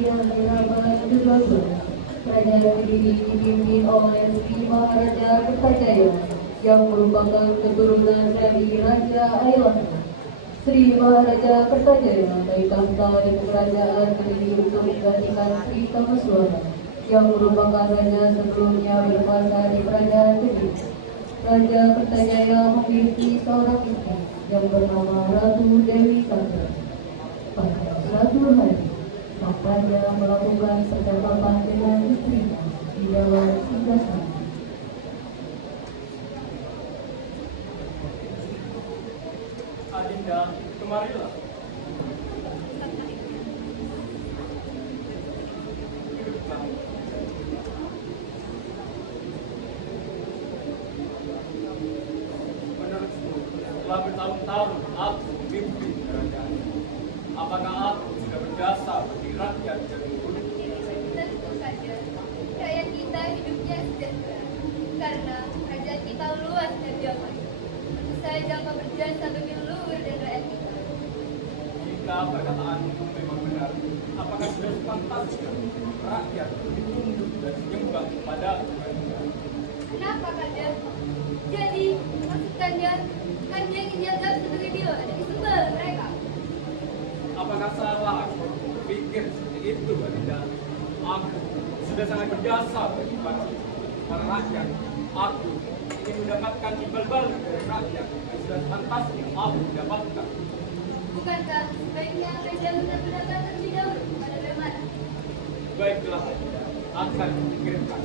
yang dirabah kedua-dua. Kerajaan Kediri dipimpin oleh Sri Maharaja Kertajaya yang merupakan keturunan dari Raja Ayodhya. Sri Maharaja Kertajaya naik tahta di kerajaan Kediri untuk menggantikan Sri Tamaswara yang merupakan raja sebelumnya berkuasa di kerajaan Kediri. Raja Kertajaya memiliki seorang istri yang bernama Ratu Dewi Sandra. Pada suatu hari, sang raja melakukan percakapan dengan istrinya di dalam singgasana. Adinda, kemarilah. Duduklah. Menurutku, telah bertahun-tahun aku memimpin kerajaan. Apakah aku sudah berjasa bagi rakyat Jagung? Tentu saja, rakyat kita hidupnya sejahtera karena kerajaan kita luas dan damai. Tentu saja kau berjasa bagi leluhur dan rakyat kita. Jika perkataanmu memang benar, apakah sudah sepantasnya rakyat tunduk dan menyembah kepada Kenapa Kanda? Jadi, maksud Kanda ingin dianggap sebagai dewa dan disembah mereka. Apakah salah aku berpikir seperti itu, Adinda? Aku sudah sangat berjasa bagi para rakyat. Aku ingin mendapatkan timbal balik dari rakyat yang sudah sepantasnya aku dapatkan. Bukankah sebaiknya Kanda benar-benar terlebih dahulu pada bagaimana? Baiklah, Adinda, akan kupikirkan.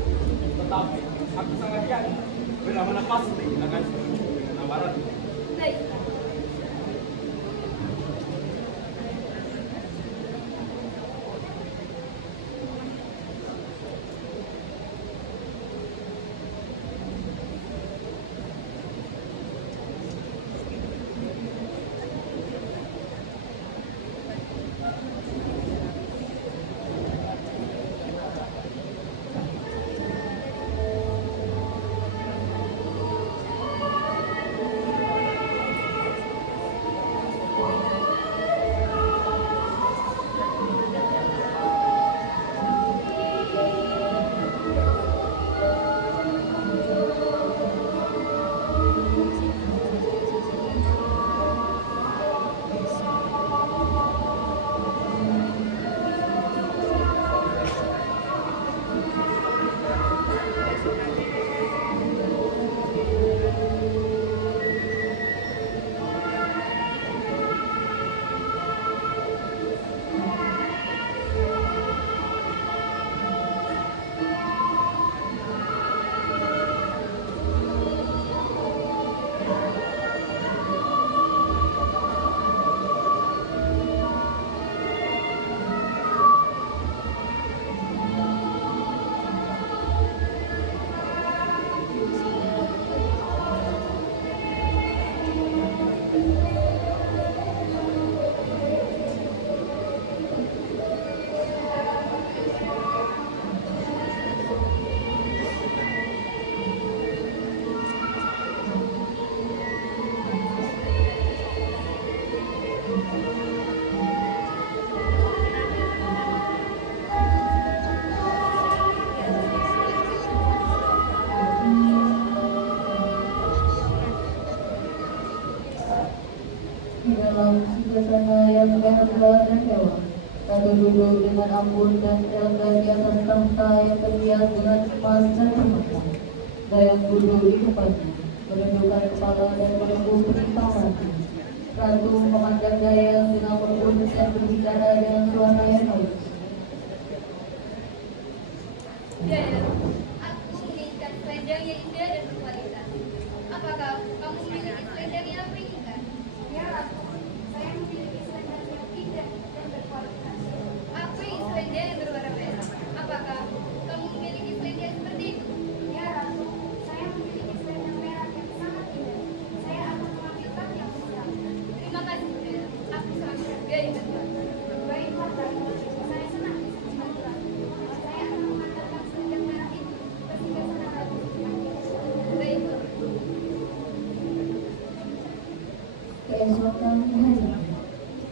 Tetapi aku sangat yakin benar-benar pasti akan setuju dengan amaranmu. Baiklah. Di dalam singgasana yang megah dan mewah, Ratu duduk dengan anggun dan elegan di atas tahta yang terhias dengan emas dan permata. Dayang duduk di tempatnya, menundukkan kepala dan menunggu perintah ratu. Ratu memandang Dayang dengan anggun dan berbicara dengan suara yang halus. Daya, aku menginginkan selendang yang indah dan berkualitas. Apakah kamu memiliki selendang yang aku inginkan? Ya, Ratu. Saya memiliki selendang yang indah dan berkualitas. Aku ingin selendang yang berwarna merah. Apakah kamu memiliki selendang seperti itu? Ya, Ratu. Saya memiliki selendang merah yang sangat indah. Saya akan mengambilkan yang besar. Terima kasih, Daya. Aku sangat menghargai bantuanmu. Baiklah, Ratu. Saya senang bisa membantu Ratu. Saya akan mengantarkan selendang merah itu ke singgasana Ratu. Baiklah. Keesokan harinya,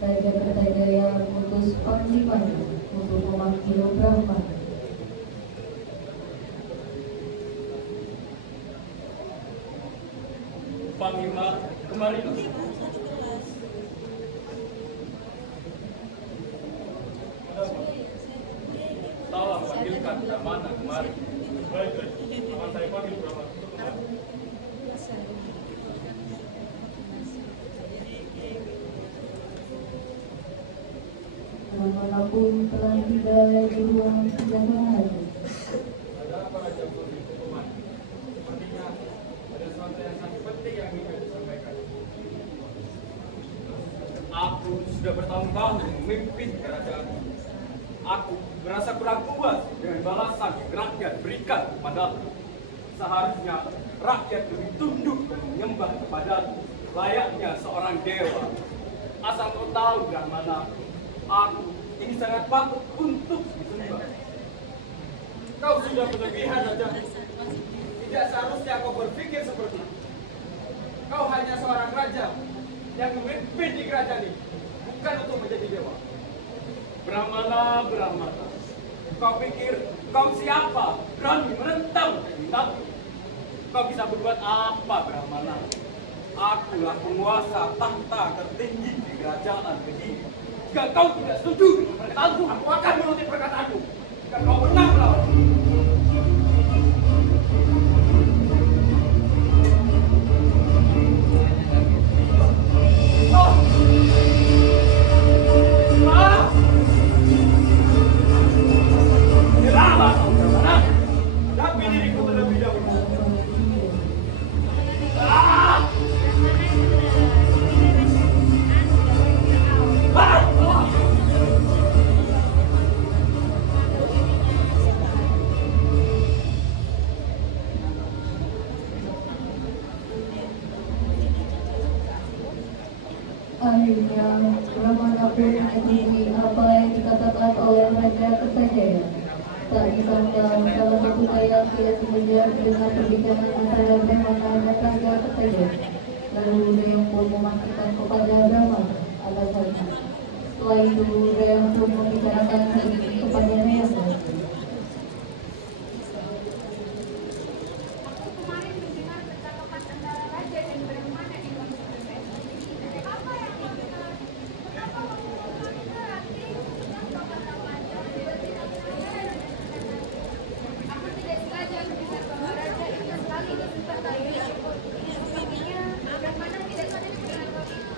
Raja Kertajaya mengutus panglimanya untuk memanggil Brahma. Panglima, kemarilah. Salah panggilkan Brahmana kemari. Baik, akan saya panggil Brahmana untuk kemari. Brahmana pun telah tiba di ruang perjalanan. Ada apa Raja Putri Kukuman? Sepertinya ada sesuatu yang sangat penting yang ingin disampaikan. Aku sudah bertahun-tahun memimpin kerajaan. Aku merasa kurang puas dengan balasan yang rakyat berikan kepadaku. Seharusnya rakyat lebih tunduk dan menyembah kepadaku layaknya seorang dewa. Asal kau tahu, Brahmana, aku ini sangat patut untuk disembah. Kau sudah berlebihan, Raja. Tidak seharusnya kau berpikir seperti itu. Kau hanya seorang raja yang memimpin di kerajaan ini, bukan untuk menjadi dewa. Brahmana, Brahmana, kau pikir kau siapa? Berani menentang keinginanku. Kau bisa berbuat apa, Brahmana? Akulah penguasa tahta tertinggi di kerajaan ini. Jika kau tidak setuju dengan perkataanku, aku akan menuruti perkataanku. Jika kau menang melawan. Tapi diriku terlebih dahulu. Akhirnya Brahmana pun mengikuti apa yang dikatakan oleh Raja Kertajaya. Tak disangka salah satu daya tidak mengejar dengan perbincangan antara Brahmana dan Raja Kertajaya. Lalu Dayang pun memastikan kepada Brahma alasannya. Setelah itu Dayang pun membicarakan hal ini kepada Dayang. Aku kemarin mendengar percakapan antara raja dan Brahmana di ruang kerja. Apa yang kau dengar? Kenapa kamu berhati? Kenapa raja tiba-tiba berbicara? Aku tidak sengaja mendengar bahwa raja itu sekali disempat lagi. Sepertinya Brahmana tidak sadar dengan hal itu.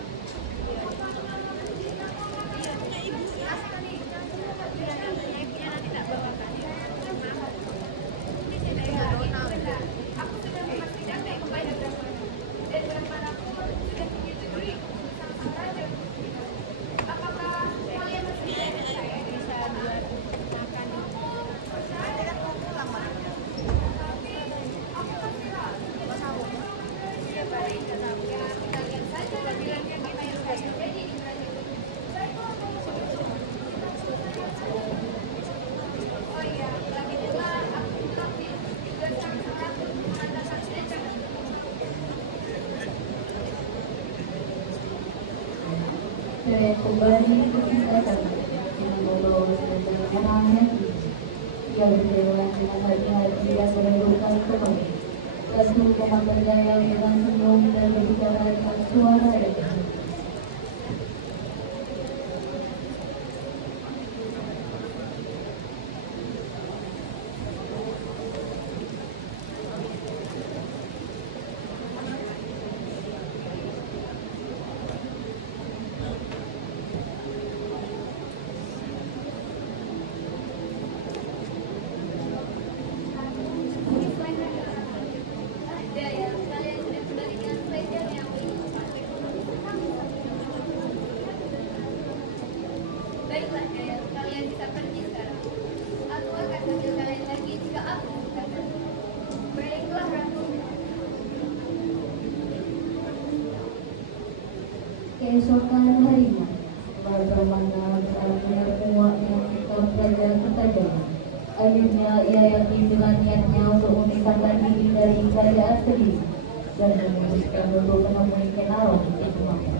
Aku sudah memastikannya kepada Brahmana dan Brahmana pun sudah menyetujui keputusan sang raja. Apakah kalian masih tidak percaya? Tapi aku masih ragu. Ya baik, ya kita lihat saja nanti apa yang akan terjadi di kerajaan. Oh iya, lagi pula aku terakhir juga sangat takut mengatakan saja. Saya kembali berbicara dengan membawa senjata yang berdewan dengan hati-hati dan menundukkan kepala. Lalu memakai Dayang dengan senyum dan berbicara dengan suara yang tinggi. Daya, kalian sudah kembali dengan pelajar yang baiklah Daya, kalian bisa pergi sekarang. Aku akan panggil kalian lagi jika aku bukan. Baiklah Ratu. Keesokan harinya, Brahmana benar-benar kuat yang Raja Kertajaya. Akhirnya ia yakin dengan niatnya untuk memisahkan diri dari kerajaan sendiri dan memutuskan untuk menemui Kenaron di rumahnya.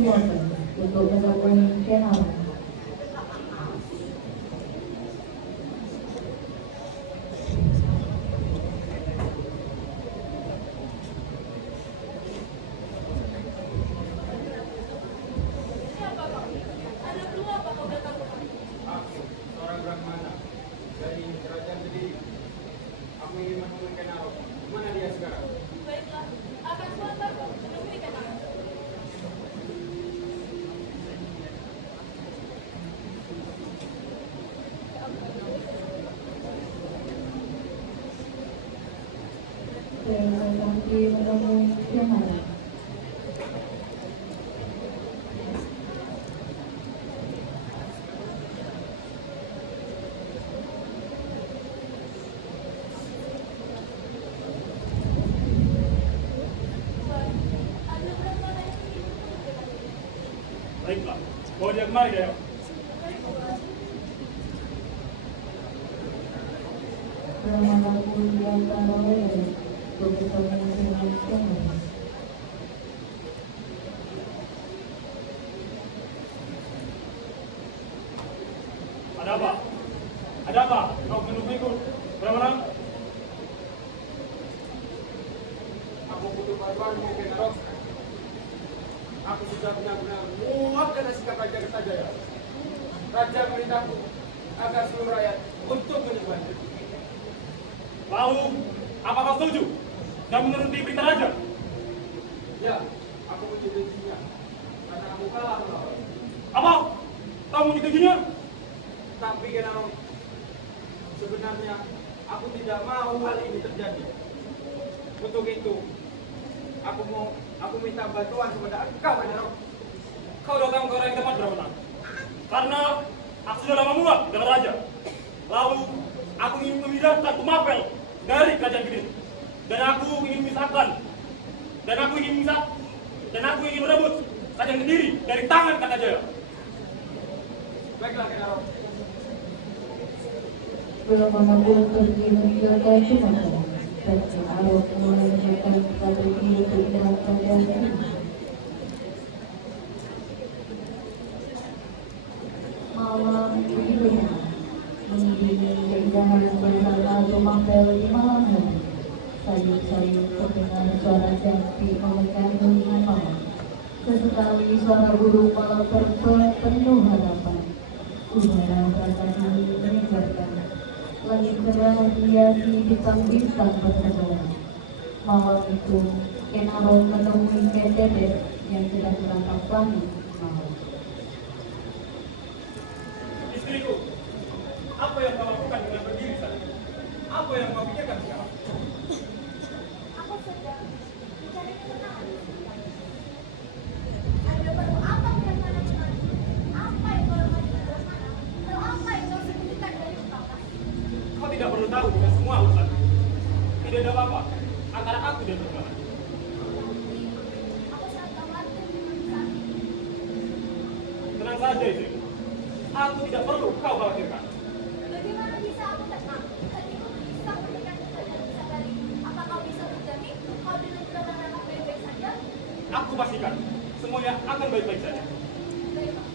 supporter untuk menemui Kenaro. Aku, seorang Brahmana dari kerajaan Kediri. Aku ingin menemui Kenaro. Mana dia sekarang? Baiklah, akan kuantarku menemui Kenaro. Terima kasih menemui Kenaro. Ada berapa yang ingin Baiklah, bawa dia kemari Deo. Kemanapun dia berada, untuk bertemu dengan Kenaro. Ada apa? Ada apa? Kau menemuiku? Brahmana? Aku butuh bantuanmu, Kenaro. Aku sudah benar-benar muak dengan sikap Raja Kertajaya. Raja memerintahku agar seluruh rakyat untuk menyembahnya. Lalu, apa kau setuju dan menuruti perintah Raja? Ya, aku menyetujuinya karena aku kalah melawan. Apa? Kamu menyetujuinya? Tapi Kenaro, sebenarnya aku tidak mau hal ini terjadi. Untuk itu, aku minta bantuan kepada engkau, Kenaro. Kau datang ke orang yang tepat, Brahmana. Karena aku sudah lama muak dengan Raja. Lalu, aku ingin memindahkan Tumapel dari kerajaan Kediri. Dan aku ingin memisahkan. Dan aku ingin merebut kerajaan Kediri dari tangan Kertajaya. Baiklah, Kenaro. Kemanapun pergi meninggalkan Sumatera, dan Kenaro mulai menyiapkan strategi untuk menyerang kerajaan ini. Malam berikutnya, mengiringi keindahan suasana Tumapel di malam hari, sayup-sayup terdengar suara cantik memegang telinga malam. Sesekali suara burung malam terbang penuh harapan. Udara rasa dingin menyegarkan. Langit cerah dihiasi bintang-bintang bertebaran. Malam itu, Kenaro menemui Ketedet yang sedang menangkap langit malam. Istriku, apa yang kau lakukan dengan berdiri sana? Apa yang kau pikirkan sekarang? Aku sedang mencari ketenangan. Ada perlu apa Brahmana kemari? Apa yang kau lakukan Brahmana? Lalu apa yang kau sembunyikan dari Papa? Kau tidak perlu tahu dengan semua urusan. Tidak ada apa-apa antara aku dan Brahmana. Aku sangat khawatir dengan saat ini. Tenang saja, istriku. Aku tidak perlu kau khawatirkan. Bagaimana bisa aku tenang? Hatiku gelisah mendengar keadaan bisa balik. Apa kau bisa berjamin kau dengan Brahmana baik-baik saja? Aku pastikan semuanya akan baik-baik saja. Baiklah.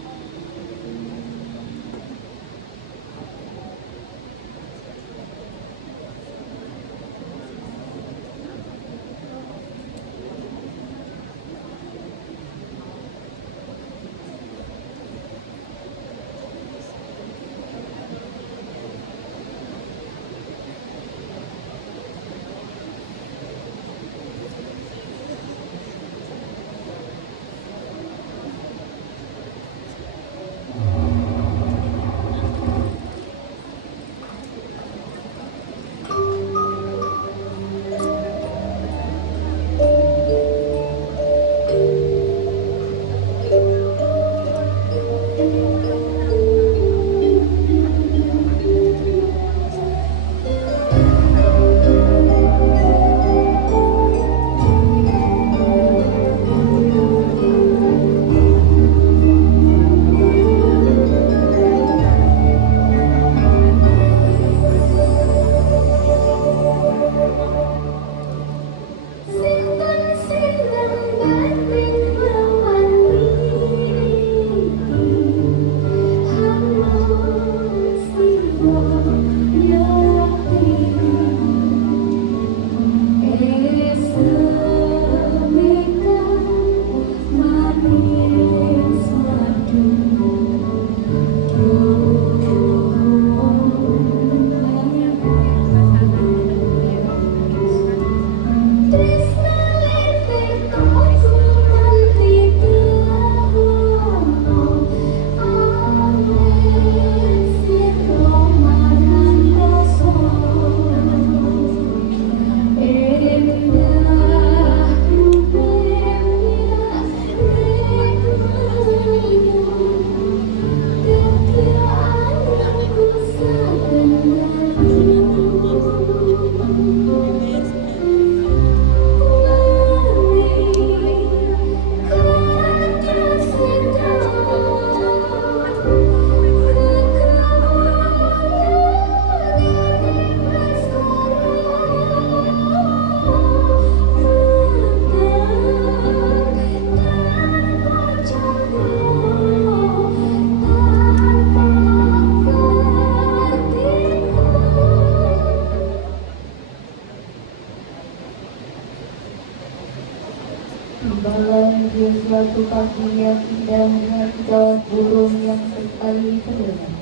yang indah dengan kicauan burung yang sekali terdengar.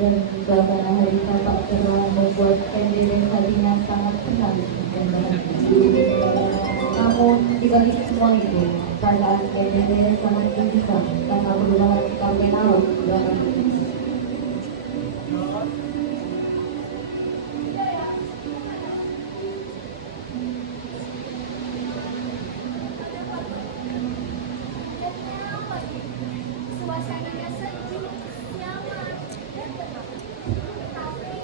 Dan suasana hari tampak cerah membuat Penderen hatinya sangat tenang dan bahagia. Namun di balik semua itu, perasaan Penderen sangat gelisah karena perubahan sikap Penaro belakangan ini. Suasananya sejuk, nyaman, dan tenang. Tapi,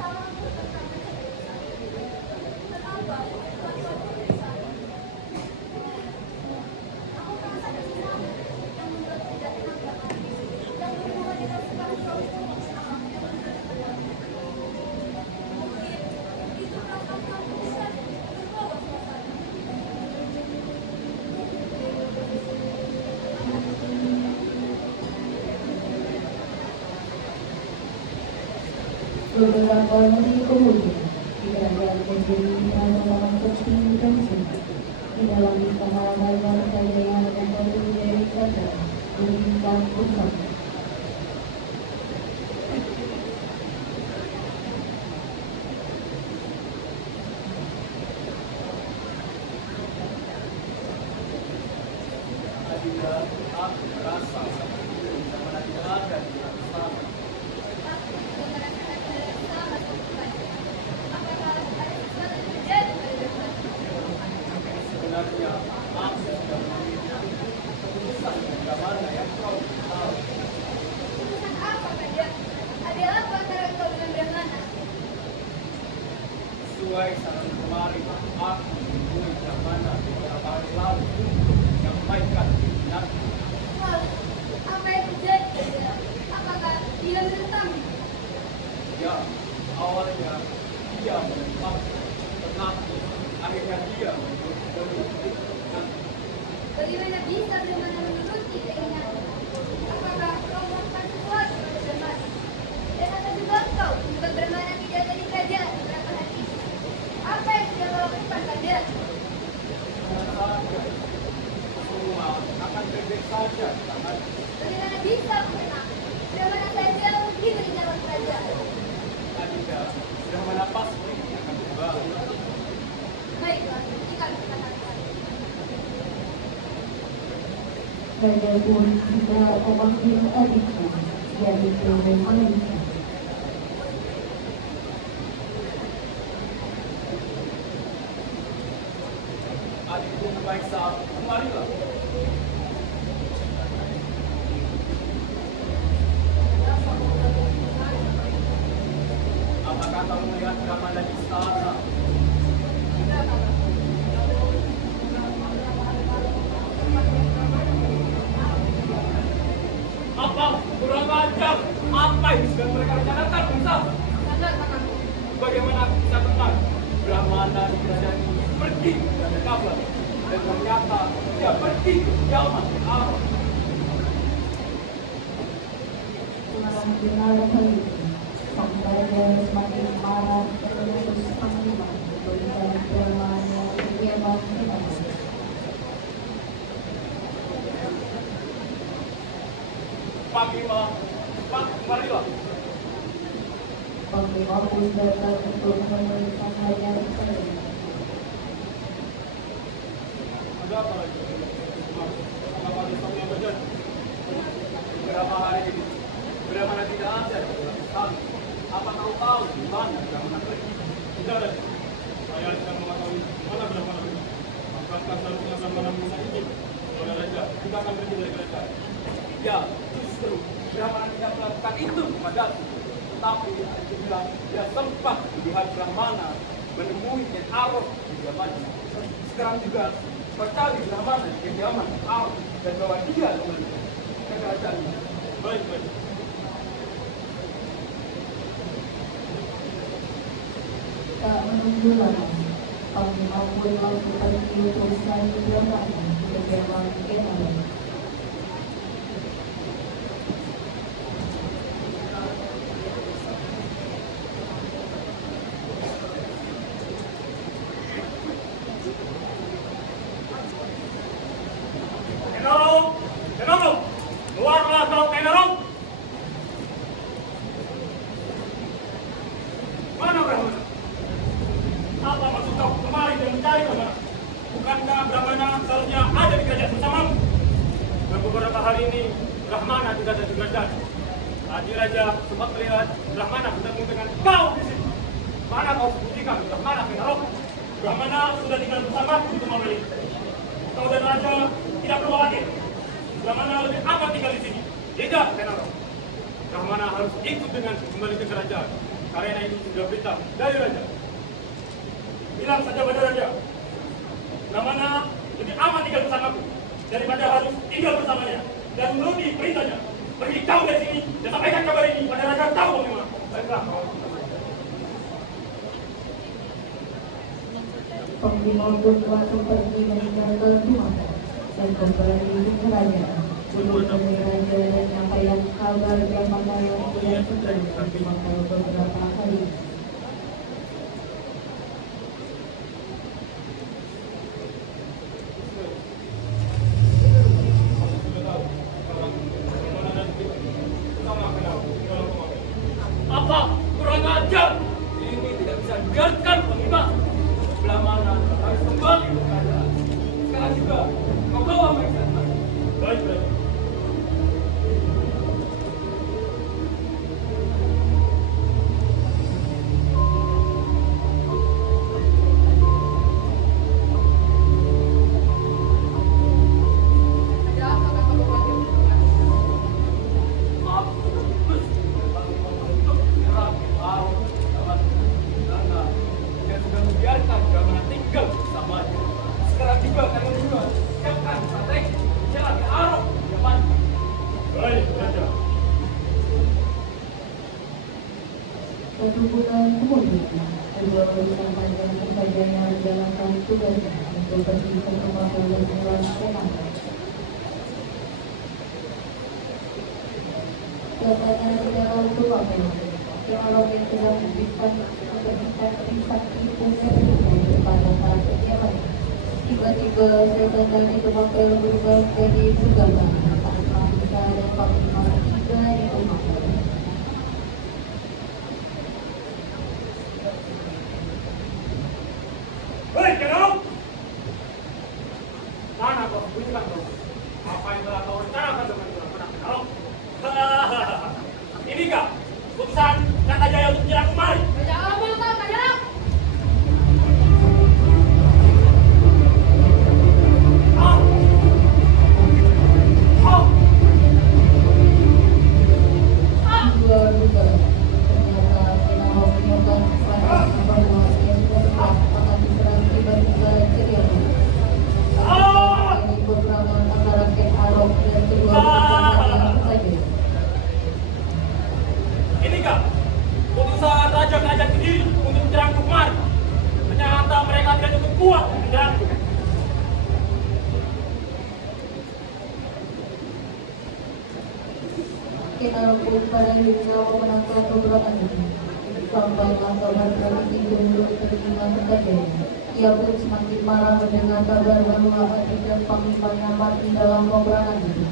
tawamu tentang kenapa aku merasa kehilangan yang membuat tidak tenang dan hubungan dengan sekarang suamiku mungkin itu perasaan kamu besar terbawa suasana. Beberapa menit kemudian, di kerajaan Penderen orang-orang tersenyum dan sunyi. Di dalam istana banyak saja yang membantu dari kerajaan berbincang bersama. Adinda, aku merasa sangat rindu sama tidak ada di istana. Aku juga merasakan hal yang sama seperti apakah ada sesuatu yang terjadi pada Brahmana? Sebenarnya aku sudah memiliki keputusan bagaimana yang kau tahu. Urusan apa Raja? Ada apa antara kau dengan Brahmana? Sesuai saran kemarin, aku menemui Brahmana beberapa hari lalu untuk menyampaikan keinginanku. Lalu, apa yang terjadi Raja? Apakah dia menentang? Ya, awalnya dia menentang, tetapi akhirnya dia menuruti. Bagaimana bisa Brahmana menuruti keinginanmu? Apakah kau melakukan sesuatu pada Brahmana? Dan apa juga kau membuat Brahmana tidak ada di kerajaan beberapa hari ini? Apa yang sudah kau lakukan pada? Saja, semua akan baik saja di tangan. Bagaimana bisa pernah? Brahmana saja begitu di dalam kerajaan. Adinda sudah mana pasti akan kembali. Baiklah, jika katakan. Raja pun juga memanggil adiknya, yaitu Malaysia. Adikku Maisa, kemarilah. Apakah kamu melihat Brahmana di istana? Apa? Kurang ajar. Apa yang sedang mereka rencanakan, Maisa? Bagaimana aku bisa tenang? Brahmana di kerajaan ini pergi tidak ada kabar. Dan ternyata dia pergi ke kediaman Arab. Mendengar hal itu, sang raja semakin marah dan mengutus panglima untuk mencari Brahmana yang kediaman Penaro. Panglima, cepat kemarilah. Panglima pun datang untuk menemui sang raja Penderen. Ada apa lagi? Kenapa ada sesuatu yang terjadi? Beberapa hari ini, Brahmana tidak ada di dalam istana. Apa kau tahu di mana Brahmana pergi? Tidak ada. Saya tidak mengetahui mana Brahmana pergi. Apakah seharusnya Brahmana bisa izin? Oleh Raja, kita akan pergi dari kerajaan. Ya, justru Brahmana tidak melakukan itu kepadaku. Tapi aku bilang dia sempat melihat Brahmana menemui Ken Arok di kediamannya. Sekarang juga kau cari Brahmana di kediaman Arok dan bawa dia kembali ke kerajaan. Baik, baik. Tak menunggu lama, panglima pun langsung pergi untuk mencari Brahmana di kediaman Penaro. Kenapa hari ini Rahmana tidak ada di kerajaan. Tadi Raja sempat melihat Rahmana bertemu dengan kau di sini. Mana kau sembunyikan Rahmana Kenarok? Rahmana sudah tinggal bersamaku di rumah ini. Kau dan Raja tidak perlu khawatir. Rahmana lebih aman tinggal di sini. Tidak, Kenarok. Rahmana harus ikut dengan kembali ke kerajaan. Karena ini sudah berita dari Raja. Bilang saja pada Raja, Rahmana lebih aman tinggal bersamaku daripada harus tinggal bersamanya dan menuruti perintahnya. Pergi kau dari sini dan sampaikan kabar ini pada Raja kau bagaimana. Baiklah. Panglima pun langsung pergi meninggalkan rumah dan kembali ke kerajaan. Kemudian raja dan menyampaikan kabar yang mana yang tidak sudah dimakan beberapa hari. Apa? Kurang ajar! Ini tidak bisa dibiarkan, Panglima. Sebelah mana harus kembali ke kerajaan. Sekarang juga kau bawa mereka. Baik, baik. Satu bulan kemudian, kedua urusan panjang kerjanya menjalankan tugasnya untuk pergi ke rumah perwakilan Kenarok. Jabatan secara untuk apa? Kenarok yang telah memberikan trisakti umumnya pada saat kejadian. Tiba-tiba setan di Tembakau berubah jadi Sugata, Panglima dan Panglima tiga di Tembakau. Hei, Kenarok! Mana kau sembunyikan kau? Apa yang telah kau rencanakan dengan Rahmana Kenarok? Inikah putusan Kartajaya untuk menyerang kemari? Raja apa kau, Kenarok? Duga-duga ternyata Kenarok menyukai kepada bahwa ia sudah siap akan diserang tiba-tiba ceria. Ini peperangan antara Kenarok dan kedua pasukan saja. Inikah putusan Raja Kerajaan Kediri untuk menyerang kemari? Ternyata mereka tidak cukup kuat untuk menyerangku. Kenarok pun pada akhirnya memenangkan peperangan itu. Sampailah kabar tradisi dulu terima saja. Ia pun semakin marah mendengar kabar bahwa Adi dan Panglimanya mati dalam peperangan itu.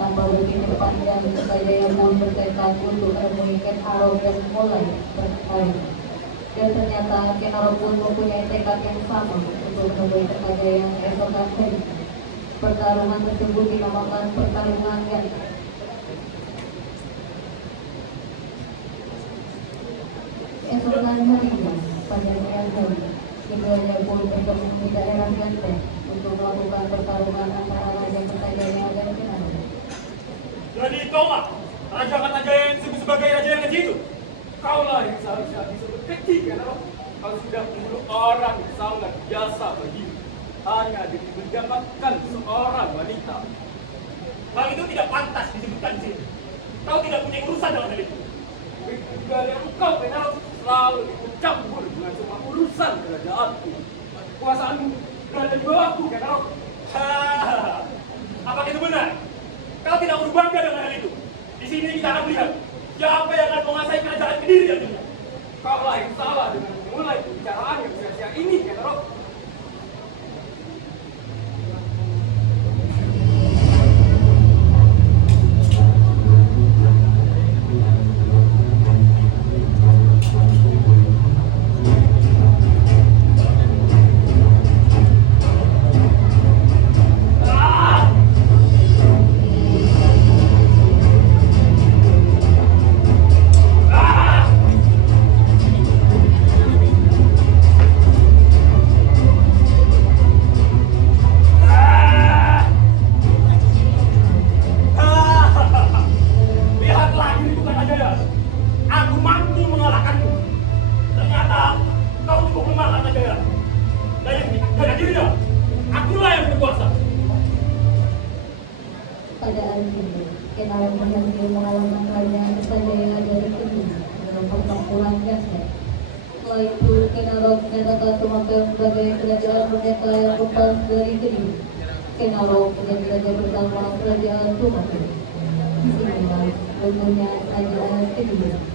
Tanpa berpikir panjang, Kertajaya pun bertekad untuk menemui Kenarok dan mulai berkelahi. Dan ternyata Kenarok pun mempunyai tekad yang sama untuk menemui Kertajaya esokan hari. Pertarungan tersebut dinamakan pertarungan yang esokan harinya pada siang hari, keduanya pun bertemu di daerah Ganteng untuk melakukan pertarungan antara Raja Kertajaya dan Kenarok. Jadi kaulah Raja Kartajaya yang disebut sebagai raja yang keji itu. Kaulah yang seharusnya disebut keji, Kenarok. Kau sudah membunuh orang yang sangat biasa bagimu hanya demi mendapatkan seorang wanita. Hal itu tidak pantas disebutkan di sini. Kau tidak punya urusan dengan hal itu. Juga yang engkau, Kenarok, selalu ikut campur dengan semua urusan kerajaanku. Kekuasaanmu berada di bawahku, Kenarok. Apakah itu benar? Kau tidak perlu bangga dengan hal itu. Di sini kita akan melihat siapa yang akan menguasai kerajaan Kediri nantinya. Kaulah yang salah dengan memulai pembicaraan yang sia-sia ini, Kenarok. pada Arjuna. Kenal berhasil mengalahkan Raja Kertajaya dari Kediri dalam pertempuran Gasnya. Setelah itu Kenarok menyatakan Sumatera sebagai kerajaan merdeka yang lepas dari Kediri. Kenarok menjadi raja pertama kerajaan Sumatera. Disinilah bentuknya kerajaan Kediri.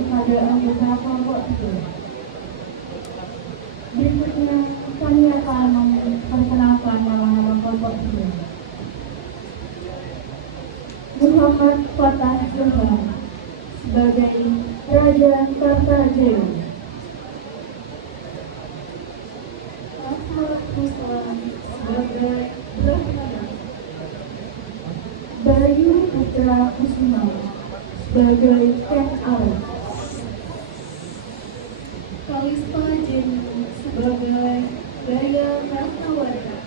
Kepada anggota kelompok 3. Berikutnya kami akan memperkenalkan nama-nama kelompok 3. Muhammad Fatah Johan sebagai Raja Kertajaya. Ahmad Ruslan sebagai Brahmana. Bayu Putra Kusuma sebagai Ken Arok. Kalispa Jenny sebagai Gaya Ratnawardhana.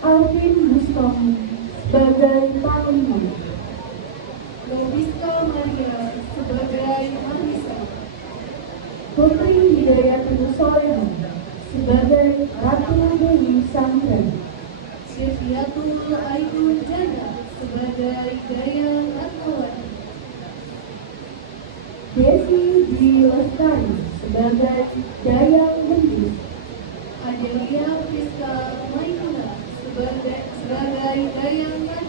Alvin Mustomi sebagai Panglima. Lobiska Maria sebagai Marisa. Putri Hidayatullah Soleman sebagai Ratu Dewi Samudra. Deviatul Aidul Jana sebagai Gaya Ratnawardhana. Desi Dwi Lestari sebagai Dayang Gendis. Adelia Priska Maikuna sebagai Dayang Gendis.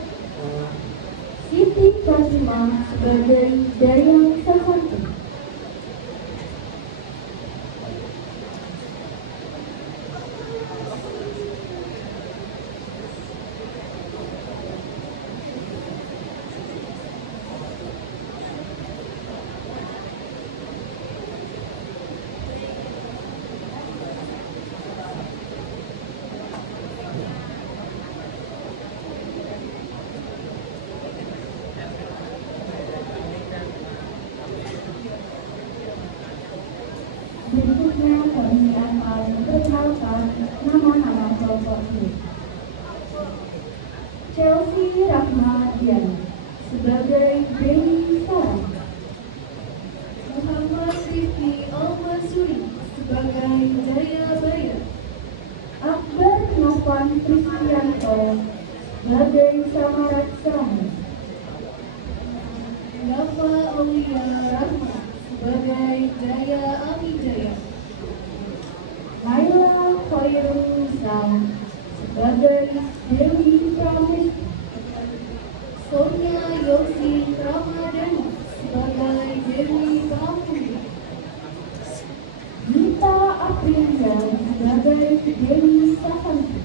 Siti Fatimah sebagai Dayang Sasanti. Rahmadian sebagai Dewi Sarah, Muhammad Rifki Al-Mansuri sebagai Jayabaya, Akbar Novan Kristianto sebagai Samaraksana, Nafa Aulia Rahma sebagai Jaya Amijaya, Naila Khairul Sam sebagai Dewi Pramesti, Sonia Yosi Ramadhani sebagai Dewi Pramudi, Gita Aprilia sebagai Dewi Sasanti,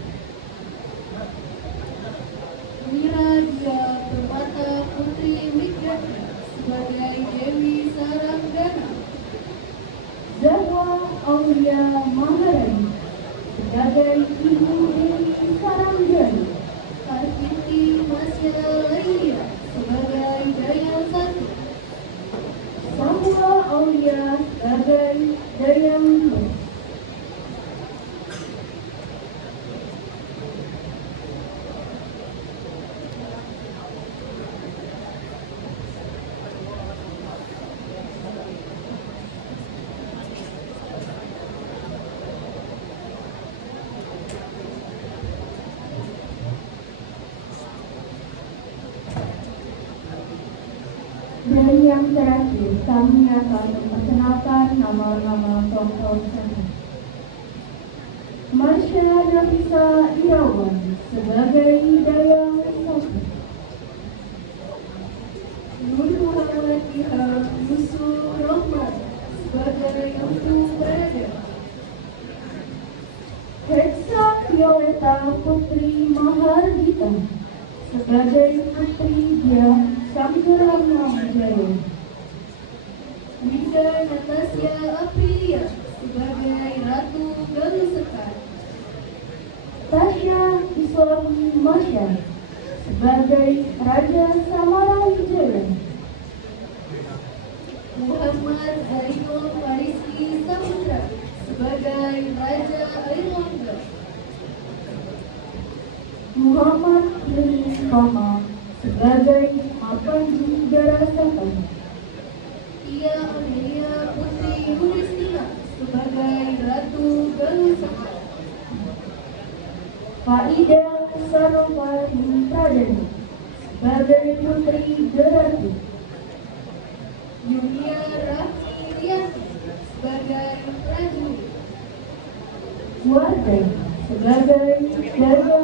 Miradia Permata Putri Widyati sebagai Dewi Saranggana, Zahwa Aulia Maharani sebagai Ibu Dewi Saranggana, Kartiti Masya Lailia sebagai Jaya Satu, Sahwa Aulia sebagai Dayang. Dan yang terakhir, kami akan memperkenalkan nama-nama tokoh sana. Marsha Nafisa Irawan sebagai Dayang Satu, Nur Muhammad Ilham Yusuf Rahman sebagai Putu Berada, Hetsa Violeta Putri Mahardita sebagai Putri Dia Samsurama Jaya, Winda Natasha Aprilia sebagai Ratu Galuh Sekar, Tasya Islami Masya sebagai Raja Samarawidaya, Muhammad Zainul Fariski Samudra sebagai Raja Airlangga, Muhammad Lili Fama sebagai Apanji Darasatan, Tia Amelia Putri Yulistina sebagai Ratu Galuh Sekar, Faida Sarofari Pradana sebagai Putri Gerati, Yulia Rahmi Rianti sebagai prajurit, Wardah sebagai Jaga